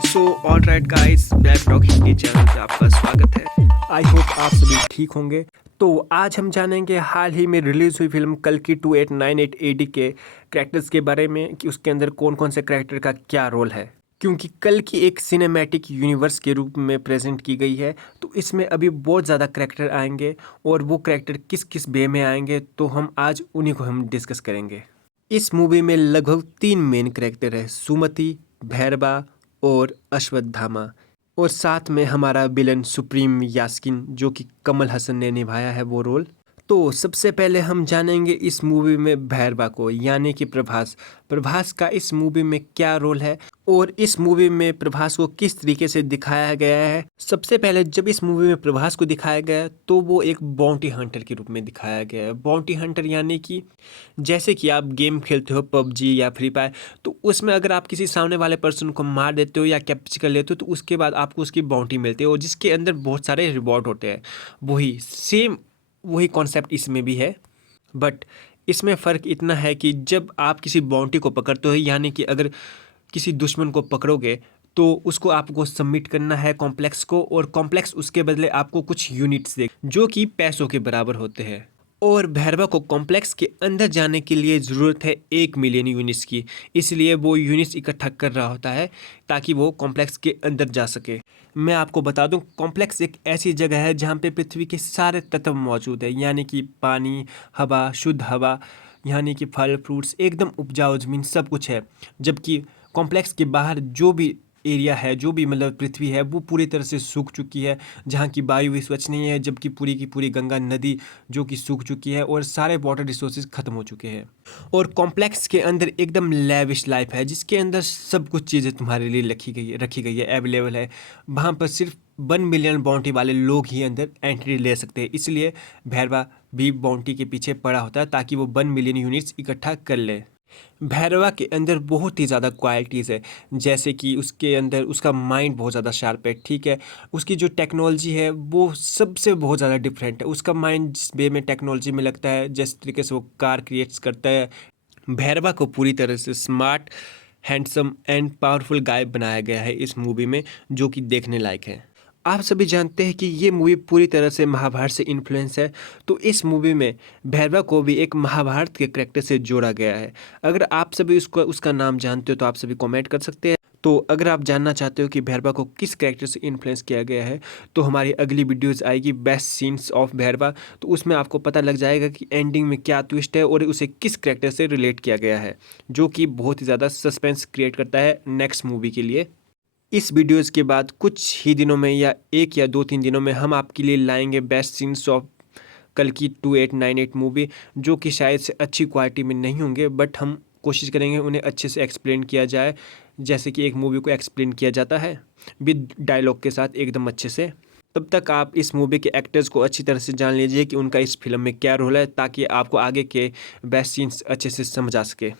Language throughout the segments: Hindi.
So all right guys, black talk Hindi channel पे आपका स्वागत है। आई होप आप सभी ठीक होंगे। तो आज हम जानेंगे हाल ही में रिलीज हुई फिल्म कल की 2898 एडी के कैरेक्टर्स के बारे में कि उसके अंदर कौन कौन से कैरेक्टर का क्या रोल है। क्योंकि कल की एक सिनेमैटिक यूनिवर्स के रूप में प्रेजेंट की गई है, तो इसमें अभी बहुत ज़्यादा कैरेक्टर आएंगे और वो कैरेक्टर किस किस वे में आएंगे, तो हम आज उन्हीं को हम डिस्कस करेंगे। इस मूवी में लगभग 3 मेन कैरेक्टर है, सुमति, भैरवा और अश्वत्थामा। और साथ में हमारा विलन सुप्रीम यास्किन, जो कि कमल हसन ने निभाया है वो रोल। तो सबसे पहले हम जानेंगे इस मूवी में भैरवा को, यानी कि प्रभास। प्रभास का इस मूवी में क्या रोल है और इस मूवी में प्रभास को किस तरीके से दिखाया गया है। सबसे पहले जब इस मूवी में प्रभास को दिखाया गया तो वो एक बाउंटी हंटर के रूप में दिखाया गया है। बाउंटी हंटर यानी कि जैसे कि आप गेम खेलते हो पबजी या फ्री फायर, तो उसमें अगर आप किसी सामने वाले पर्सन को मार देते हो या कैप्चर कर लेते हो तो उसके बाद आपको उसकी बाउंटी मिलती है और जिसके अंदर बहुत सारे रिवॉर्ड होते हैं। वही कॉन्सेप्ट इसमें भी है, बट इसमें फ़र्क इतना है कि जब आप किसी बाउंटी को पकड़ते हो, यानी कि अगर किसी दुश्मन को पकड़ोगे तो उसको आपको सबमिट करना है कॉम्प्लेक्स को, और कॉम्प्लेक्स उसके बदले आपको कुछ यूनिट्स दे जो कि पैसों के बराबर होते हैं। और भैरवा को कॉम्प्लेक्स के अंदर जाने के लिए ज़रूरत है 1 मिलियन यूनिट्स की, इसलिए वो यूनिट्स इकट्ठा कर रहा होता है ताकि वो कॉम्प्लेक्स के अंदर जा सके। मैं आपको बता दूं, कॉम्प्लेक्स एक ऐसी जगह है जहाँ पे पृथ्वी के सारे तत्व मौजूद है, यानी कि पानी, हवा, शुद्ध हवा, यानी कि फल फ्रूट्स, एकदम उपजाऊ ज़मीन, सब कुछ है। जबकि कॉम्प्लेक्स के बाहर जो भी एरिया है, जो भी मतलब पृथ्वी है, वो पूरी तरह से सूख चुकी है, जहाँ की वायु भी स्वच्छ नहीं है, जबकि पूरी की पूरी गंगा नदी जो कि सूख चुकी है और सारे वाटर रिसोर्सेज खत्म हो चुके हैं। और कॉम्प्लेक्स के अंदर एकदम लेविश लाइफ है, जिसके अंदर सब कुछ चीज़ें तुम्हारे लिए रखी गई है, अवेलेबल है। वहाँ पर सिर्फ 1 मिलियन बाउंटी वाले लोग ही अंदर एंट्री ले सकते हैं, इसलिए भैरवा भी बाउंटी के पीछे पड़ा होता है ताकि वो 1 मिलियन यूनिट्स इकट्ठा कर ले। भैरवा के अंदर बहुत ही ज़्यादा क्वालिटीज़ है, जैसे कि उसके अंदर उसका माइंड बहुत ज़्यादा शार्प है, ठीक है। उसकी जो टेक्नोलॉजी है वो सबसे बहुत ज़्यादा डिफरेंट है। उसका माइंड जिस वे में टेक्नोलॉजी में लगता है, जिस तरीके से वो कार क्रिएट्स करता है, भैरवा को पूरी तरह से smart, handsome and powerful guy बनाया गया है इस मूवी में, जो कि देखने लायक है। आप सभी जानते हैं कि ये मूवी पूरी तरह से महाभारत से इन्फ्लुएंस है, तो इस मूवी में भैरवा को भी एक महाभारत के कैरेक्टर से जोड़ा गया है। अगर आप सभी उसका नाम जानते हो तो आप सभी कमेंट कर सकते हैं। तो अगर आप जानना चाहते हो कि भैरवा को किस कैरेक्टर से इन्फ्लुएंस किया गया है, तो हमारी अगली वीडियोज़ आएगी बेस्ट सीन्स ऑफ भैरवा, तो उसमें आपको पता लग जाएगा कि एंडिंग में क्या ट्विस्ट है और उसे किस कैरेक्टर से रिलेट किया गया है, जो कि बहुत ही ज़्यादा सस्पेंस क्रिएट करता है नेक्स्ट मूवी के लिए। इस वीडियोज़ के बाद कुछ ही दिनों में या 1 या 2-3 दिनों में हम आपके लिए लाएंगे बेस्ट सीन्स ऑफ कल की 2898 मूवी, जो कि शायद से अच्छी क्वालिटी में नहीं होंगे, बट हम कोशिश करेंगे उन्हें अच्छे से एक्सप्लेन किया जाए, जैसे कि एक मूवी को एक्सप्लेन किया जाता है विद डायलॉग के साथ एकदम अच्छे से। तब तक आप इस मूवी के एक्टर्स को अच्छी तरह से जान लीजिए कि उनका इस फिल्म में क्या रोल है, ताकि आपको आगे के बेस्ट सीन्स अच्छे से समझ आ सके।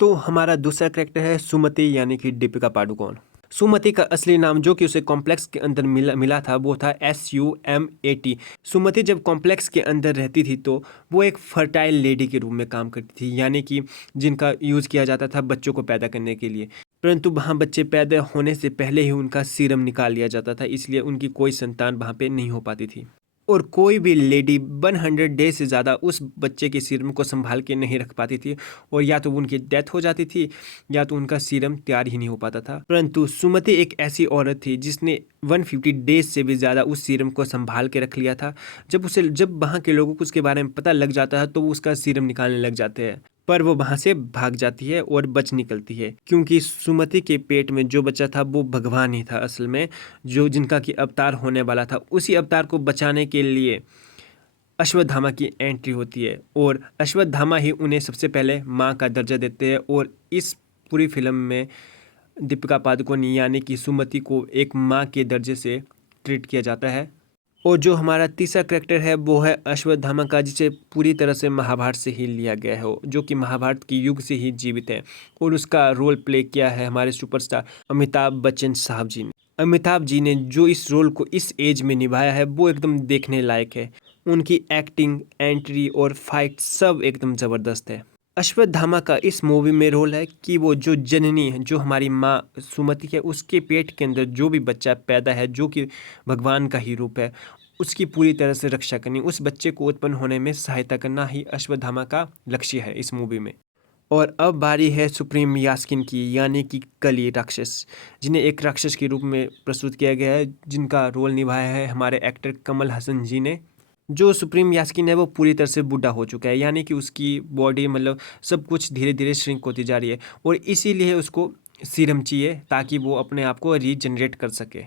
तो हमारा दूसरा कैरेक्टर है सुमति, यानी कि दीपिका पादुकोण। सुमति का असली नाम जो कि उसे कॉम्प्लेक्स के अंदर मिला था वो था SUMAT। सुमति जब कॉम्प्लेक्स के अंदर रहती थी तो वो एक फर्टाइल लेडी के रूप में काम करती थी, यानी कि जिनका यूज़ किया जाता था बच्चों को पैदा करने के लिए। परंतु वहाँ बच्चे पैदा होने से पहले ही उनका सीरम निकाल लिया जाता था, इसलिए उनकी कोई संतान वहाँ पे नहीं हो पाती थी। और कोई भी लेडी 100 डे से ज़्यादा उस बच्चे के सीरम को संभाल के नहीं रख पाती थी, और या तो उनकी डेथ हो जाती थी या तो उनका सीरम तैयार ही नहीं हो पाता था। परंतु सुमति एक ऐसी औरत थी जिसने 150 डेज से भी ज़्यादा उस सीरम को संभाल के रख लिया था। जब वहाँ के लोगों को उसके बारे में पता लग जाता है तो वो उसका सीरम निकालने लग जाते हैं, पर वो वहाँ से भाग जाती है और बच निकलती है, क्योंकि सुमति के पेट में जो बच्चा था वो भगवान ही था असल में, जो जिनका कि अवतार होने वाला था। उसी अवतार को बचाने के लिए अश्वत्थामा की एंट्री होती है, और अश्वत्थामा ही उन्हें सबसे पहले माँ का दर्जा देते हैं। और इस पूरी फिल्म में दीपिका पादुकोण यानी कि सुमति को एक माँ के दर्जे से ट्रीट किया जाता है। और जो हमारा तीसरा कैरेक्टर है वो है अश्वत्थामा का, जिसे पूरी तरह से महाभारत से ही लिया गया है, जो कि महाभारत के युग से ही जीवित है, और उसका रोल प्ले किया है हमारे सुपरस्टार अमिताभ बच्चन साहब जी ने। अमिताभ जी ने जो इस रोल को इस एज में निभाया है वो एकदम देखने लायक है। उनकी एक्टिंग, एंट्री और फाइट सब एकदम ज़बरदस्त है। अश्वत्थामा का इस मूवी में रोल है कि वो जो जननी है, जो हमारी माँ सुमति है, उसके पेट के अंदर जो भी बच्चा पैदा है, जो कि भगवान का ही रूप है, उसकी पूरी तरह से रक्षा करनी, उस बच्चे को उत्पन्न होने में सहायता करना ही अश्वत्थामा का लक्ष्य है इस मूवी में। और अब बारी है सुप्रीम यास्किन की, यानी कि कली राक्षस, जिन्हें एक राक्षस के रूप में प्रस्तुत किया गया है, जिनका रोल निभाया है हमारे एक्टर कमल हसन जी ने। जो सुप्रीम यास्किन है वो पूरी तरह से बूढ़ा हो चुका है, यानी कि उसकी बॉडी मतलब सब कुछ धीरे धीरे श्रिंक होती जा रही है, और इसीलिए उसको सीरम चाहिए ताकि वो अपने आप को रीजनरेट कर सके।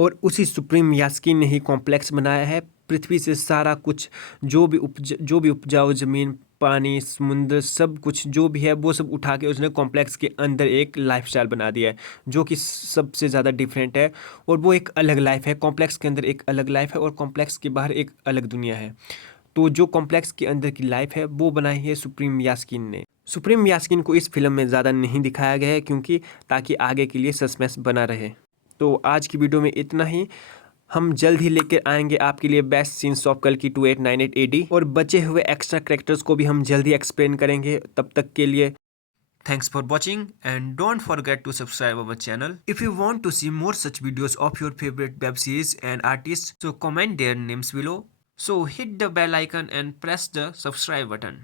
और उसी सुप्रीम यास्किन ने ही कॉम्प्लेक्स बनाया है, पृथ्वी से सारा कुछ जो भी उपजाऊ ज़मीन, पानी, समुद्र, सब कुछ जो भी है वो सब उठा के उसने कॉम्प्लेक्स के अंदर एक लाइफस्टाइल बना दिया है, जो कि सबसे ज़्यादा डिफरेंट है। और वो एक अलग लाइफ है, कॉम्प्लेक्स के अंदर एक अलग लाइफ है और कॉम्प्लेक्स के बाहर एक अलग दुनिया है। तो जो कॉम्प्लेक्स के अंदर की लाइफ है वो बनाई है सुप्रीम यास्किन ने। सुप्रीम यास्किन को इस फिल्म में ज़्यादा नहीं दिखाया गया है, क्योंकि ताकि आगे के लिए सस्पेंस बना रहे। तो आज की वीडियो में इतना ही। हम जल्द ही लेकर आएंगे आपके लिए बेस्ट सीन्स ऑफ कल्कि 2898 AD, और बचे हुए एक्स्ट्रा कैरेक्टर्स को भी हम जल्द ही एक्सप्लेन करेंगे। तब तक के लिए thanks for watching and don't forget to subscribe our channel. If you want to see more such videos of your favorite web series and artists, so comment their names below. So hit the bell icon and press the subscribe button.